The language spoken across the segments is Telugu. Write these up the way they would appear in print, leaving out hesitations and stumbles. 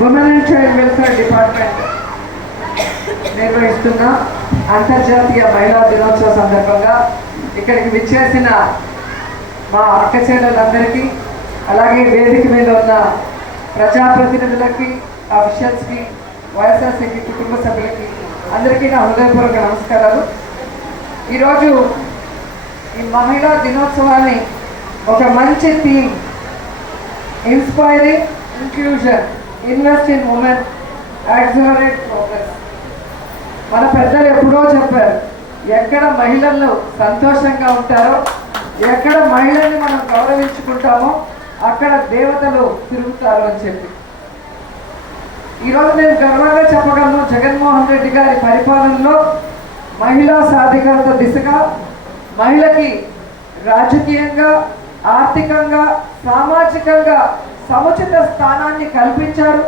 Women and child welfare department నిర్వహిస్తున్న అంతర్జాతీయ మహిళా దినోత్సవ సందర్భంగా ఇక్కడికి విచ్చేసిన మా అక్క చెల్లెలందరికీ, అలాగే వేదిక మీద ఉన్న ప్రజాప్రతినిధులకి, అఫీషియల్స్కి, వైఎస్ఆర్సీపీ కుటుంబ సభ్యులకి అందరికీ నా హృదయపూర్వక నమస్కారాలు. ఈరోజు ఈ మహిళా దినోత్సవాన్ని ఒక మంచి theme, inspiring inclusion, invest in women, accelerate progress. మన పెద్దలు ఎప్పుడో చెప్పారు, ఎక్కడ మహిళలు సంతోషంగా ఉంటారో, ఎక్కడ మహిళల్ని మనం గౌరవించుకుంటామో అక్కడ దేవతలు తిరుగుతారు అని చెప్పి. ఈరోజు నేను గర్వంగా చెప్పగలను, జగన్మోహన్ రెడ్డి గారి పరిపాలనలో మహిళా సాధికారత దిశగా మహిళకి రాజకీయంగా, ఆర్థికంగా, సామాజికంగా సముచిత స్థానాన్ని కల్పించారు.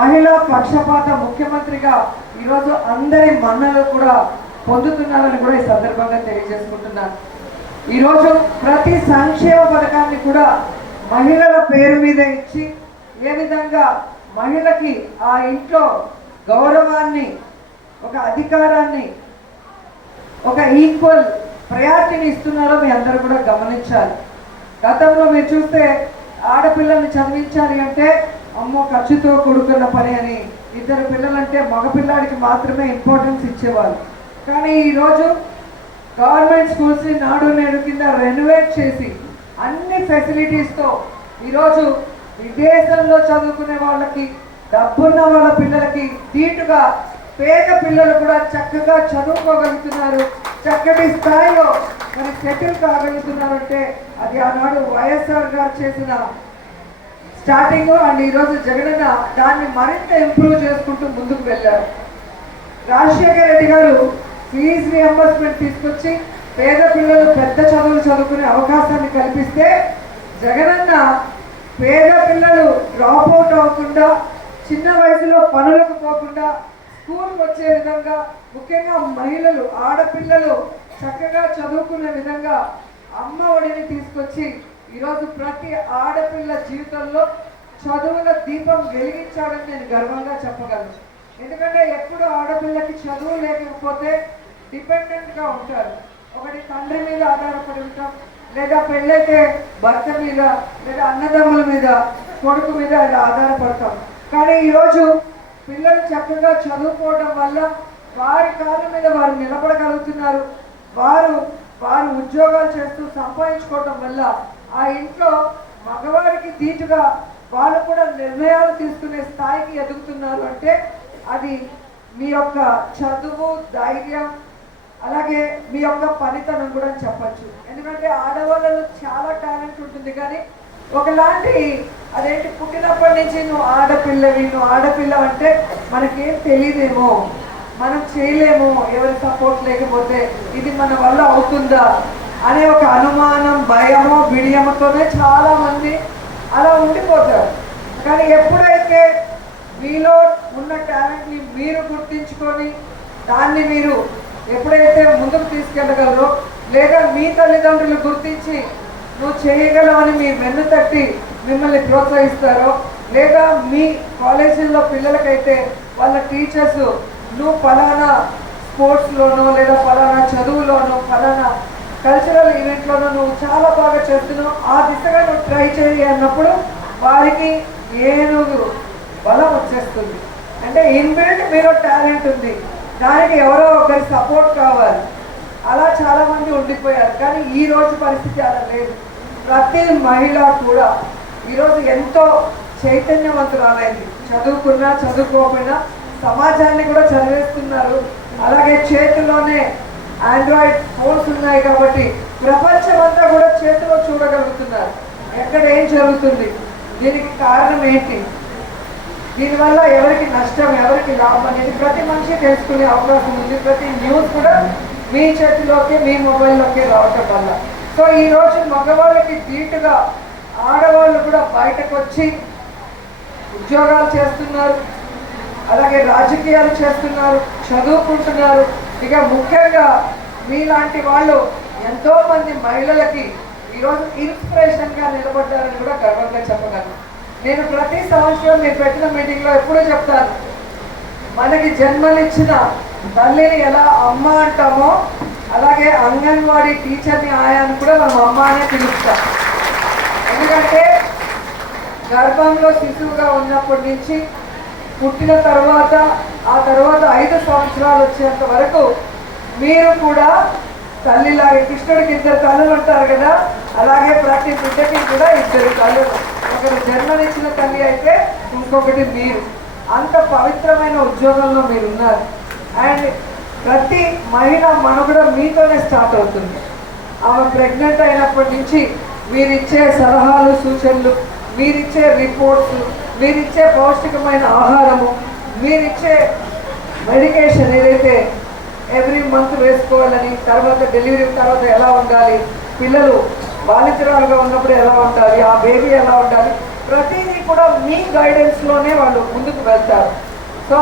మహిళా పక్షపాత ముఖ్యమంత్రిగా ఈరోజు అందరి మన్నలు కూడా పొందుతున్నారని కూడా ఈ సందర్భంగా తెలియజేసుకుంటున్నాను. ఈరోజు ప్రతి సంక్షేమ పథకాన్ని కూడా మహిళల పేరు మీద ఇచ్చి ఏ విధంగా మహిళకి ఆ ఇంట్లో గౌరవాన్ని, ఒక అధికారాన్ని, ఒక ఈక్వల్ ప్రయారిటీని ఇస్తున్నారో మీ అందరూ కూడా గమనించాలి. గతంలో మీరు చూస్తే ఆడపిల్లల్ని చదివించాలి అంటే అమ్మో ఖర్చుతో కూడుకున్న పని అని, ఇద్దరు పిల్లలంటే మగపిల్లాడికి మాత్రమే ఇంపార్టెన్స్ ఇచ్చేవాళ్ళు. కానీ ఈరోజు గవర్నమెంట్ స్కూల్స్ని నాడు నేడు కింద రెనోవేట్ చేసి అన్ని ఫెసిలిటీస్తో ఈరోజు విదేశంలో చదువుకునే వాళ్ళకి, డబ్బున్న వాళ్ళ పిల్లలకి దీటుగా పేద పిల్లలు కూడా చక్కగా చదువుకోగలుగుతున్నారు, చక్కటి స్థాయిలో మరి సెటిల్ కాగలుగుతున్నారు. అంటే అది ఆనాడు వైఎస్ఆర్ గారు చేసిన స్టార్టింగ్ అండ్ ఈరోజు జగనన్న దాన్ని మరింత ఇంప్రూవ్ చేసుకుంటూ ముందుకు వెళ్ళారు. రాజశేఖర రెడ్డి గారు ఫీజు రియంబర్స్మెంట్ తీసుకొచ్చి పేద పిల్లలు పెద్ద చదువులు చదువుకునే అవకాశాన్ని కల్పిస్తే, జగనన్న పేద పిల్లలు డ్రాప్ అవుట్ అవ్వకుండా, చిన్న వయసులో పనులకు పోకుండా స్కూల్ వచ్చే విధంగా, ముఖ్యంగా మహిళలు, ఆడపిల్లలు చక్కగా చదువుకునే విధంగా అమ్మ ఒడిని తీసుకొచ్చి ఈరోజు ప్రతి ఆడపిల్ల జీవితంలో చదువుల దీపం వెలిగించాడని నేను గర్వంగా చెప్పగలను. ఎందుకంటే ఎప్పుడు ఆడపిల్లకి చదువు లేకపోతే డిపెండెంట్గా ఉంటారు. ఒకటి తండ్రి మీద ఆధారపడి ఉంటాం, లేదా పెళ్ళైతే భర్త మీద, లేదా అన్నదమ్ముల మీద, కొడుకు మీద ఇలా ఆధారపడతాం. కానీ ఈరోజు పిల్లలు చక్కగా చదువుకోవడం వల్ల వారి కాళ్ళ మీద వారు నిలబడగలుగుతున్నారు. వారు ఉద్యోగాలు చేస్తూ సంపాదించుకోవడం వల్ల ఆ ఇంట్లో మగవారికి దీటుగా వాళ్ళు కూడా నిర్ణయాలు తీసుకునే స్థాయికి ఎదుగుతున్నారు. అంటే అది మీ యొక్క చదువు, ధైర్యం, అలాగే మీ యొక్క పనితనం కూడా చెప్పచ్చు. ఎందుకంటే ఆడవాళ్ళలో చాలా టాలెంట్ ఉంటుంది, కానీ ఒకలాంటి అదేంటి పుట్టినప్పటి నుంచి నువ్వు ఆడపిల్ల అంటే మనకేం తెలియదేమో, మనం చేయలేమో, ఎవరి సపోర్ట్ లేకపోతే ఇది మన వల్ల అవుతుందా అనే ఒక అనుమానం, భయమో, బిడియమతోనే చాలామంది అలా ఉండిపోతారు. కానీ ఎప్పుడైతే మీలో ఉన్న టాలెంట్ని మీరు గుర్తించుకొని దాన్ని మీరు ఎప్పుడైతే ముందుకు తీసుకెళ్ళగలరో, లేదా మీ తల్లిదండ్రులు గుర్తించి నువ్వు చేయగలవని మీ వెన్ను తట్టి మిమ్మల్ని ప్రోత్సహిస్తారో, లేదా మీ కాలేజీల్లో పిల్లలకైతే వాళ్ళ టీచర్స్ నువ్వు ఫలానా స్పోర్ట్స్లోనో, లేదా ఫలానా చదువులోనో, ఫలానా కల్చరల్ ఈవెంట్లోనో నువ్వు చాలా బాగా చేస్తున్నావు, ఆ దిశగా నువ్వు ట్రై చేయి అన్నప్పుడు వారికి ఏనుగు బలం వచ్చేస్తుంది. అంటే ఇన్బిల్ట్ మీలో టాలెంట్ ఉంది, దానికి ఎవరో ఒకరి సపోర్ట్ కావాలి. అలా చాలామంది ఉండిపోయారు. కానీ ఈరోజు పరిస్థితి అలా లేదు. ప్రతి మహిళ కూడా ఈరోజు ఎంతో చైతన్యవంతురాలైంది. చదువుకున్నా చదువుకోకపోయినా సమాజాన్ని కూడా చదివేస్తున్నారు. అలాగే చేతిలోనే ఆండ్రాయిడ్ ఫోన్స్ ఉన్నాయి కాబట్టి ప్రపంచం అంతా కూడా చేతిలో చూడగలుగుతున్నారు. ఎక్కడ ఏం జరుగుతుంది, దీనికి కారణం ఏంటి, దీనివల్ల ఎవరికి నష్టం, ఎవరికి లాభం అనేది ప్రతి మనిషి తెలుసుకునే అవకాశం ఉంది. ప్రతి న్యూస్ కూడా మీ చేతిలోకి, మీ మొబైల్లోకి రావటం వల్ల. సో ఈరోజు మగవాళ్ళకి ధీటుగా ఆడవాళ్ళు కూడా బయటకు వచ్చి ఉద్యోగాలు చేస్తున్నారు, అలాగే రాజకీయాలు చేస్తున్నారు, చదువుకుంటున్నారు. ఇక ముఖ్యంగా మీలాంటి వాళ్ళు ఎంతోమంది మహిళలకి ఈరోజు ఇన్స్పిరేషన్గా నిలబడ్డారని కూడా గర్వంగా చెప్పగలను. నేను ప్రతి సంవత్సరం మీరు పెట్టిన మీటింగ్లో ఎప్పుడూ చెప్తాను, మనకి జన్మనిచ్చిన తల్లిని ఎలా అమ్మ అంటామో అలాగే అంగన్వాడీ టీచర్ని ఆయాన్ని కూడా మనం అమ్మ అనే పిలుస్తాం. ఎందుకంటే గర్భంలో శిశువుగా ఉన్నప్పటి నుంచి పుట్టిన తర్వాత ఆ తర్వాత 5 సంవత్సరాలు వచ్చేంత వరకు మీరు కూడా తల్లిలాగే, కృష్ణుడికి 2 తల్లులు ఉంటారు కదా, అలాగే ప్రతి బిడ్డకి కూడా 2 తల్లులు. ఒకరు జన్మనిచ్చిన తల్లి అయితే ఇంకొకటి మీరు. అంత పవిత్రమైన ఉద్యోగంలో మీరు ఉన్నారు. అండ్ ప్రతి మహిళ మనుగడ మీతోనే స్టార్ట్ అవుతుంది. ఆమె ప్రెగ్నెంట్ అయినప్పటి నుంచి మీరిచ్చే సలహాలు, సూచనలు, మీరిచ్చే రిపోర్ట్స్, మీరిచ్చే పౌష్టికమైన ఆహారము, మీరిచ్చే మెడికేషన్ ఏదైతే ఎవ్రీ మంత్ వేసుకోవాలని, తర్వాత డెలివరీ తర్వాత ఎలా ఉండాలి, పిల్లలు బాలించరాలుగా ఉన్నప్పుడు ఎలా ఉండాలి, ఆ బేబీ ఎలా ఉండాలి, ప్రతిదీ కూడా మీ గైడెన్స్లోనే వాళ్ళు ముందుకు వెళ్తారు. సో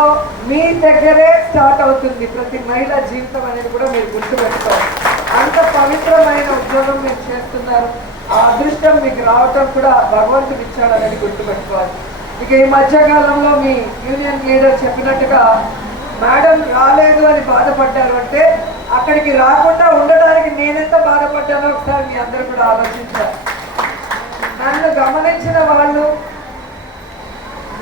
మీ దగ్గరే స్టార్ట్ అవుతుంది ప్రతి మహిళ జీవితం అనేది కూడా మీరు గుర్తుపెట్టుకోవాలి. అంత పవిత్రమైన ఉద్యోగం మీరు చేస్తున్నారు. ఆ అదృష్టం మీకు రావటం కూడా భగవంతుడు ఇచ్చాడు అనేది గుర్తుపెట్టుకోవాలి. ఇక ఈ మధ్యకాలంలో మీ యూనియన్ లీడర్ చెప్పినట్టుగా మేడం రాలేదు అని బాధపడ్డారు అంటే అక్కడికి రాకుండా ఉండడానికి నేనెంత బాధపడ్డానో ఒకసారి మీ అందరూ కూడా ఆలోచించారు. నన్ను గమనించిన వాళ్ళు,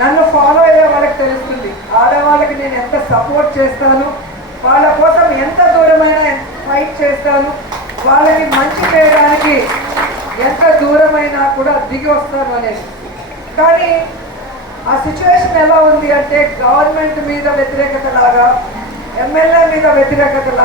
నన్ను ఫాలో అయ్యే వాళ్ళకి తెలుస్తుంది ఆడవాళ్ళకి నేను ఎంత సపోర్ట్ చేస్తాను, వాళ్ళ కోసం ఎంత దూరమైనా ఫైట్ చేస్తాను, వాళ్ళకి మంచి చేయడానికి ఎంత దూరమైనా కూడా దిగి వస్తాను అనేది. కానీ ఆ సిచ్యువేషన్ ఎలా ఉంది అంటే గవర్నమెంట్ మీద వ్యతిరేకత లాగా, ఎమ్మెల్యే మీద వ్యతిరేకత లాగా